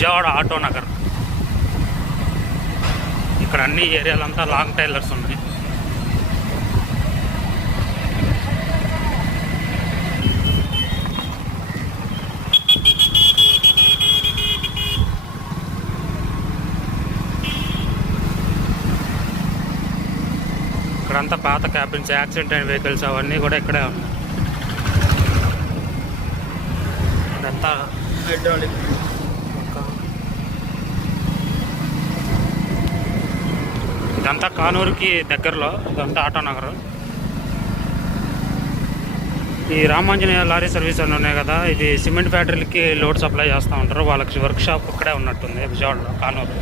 Vijayawada auto Nagar. ఇక్కడ అన్ని ఏరియాలంతా long tailors ఉన్నాయి. ఇక్కడంతా పాత క్యాబిన్స్, యాక్సిడెంట్ అయిన వెహికల్స్ అవన్నీ కూడా ఇక్కడే ఉన్నాయి. ఇదంతా ఇదంతా కానూరుకి దగ్గరలో, ఇదంతా ఆటో నగర్. ఈ రామాంజనేయ లారీ సర్వీస్ అని ఉన్నాయి కదా, ఇది సిమెంట్ ఫ్యాక్టరీలకి లోడ్ సప్లై చేస్తూ ఉంటారు. వాళ్ళకి వర్క్ షాప్ ఇక్కడే ఉన్నట్టుంది విజయవాడలో, కానూరు.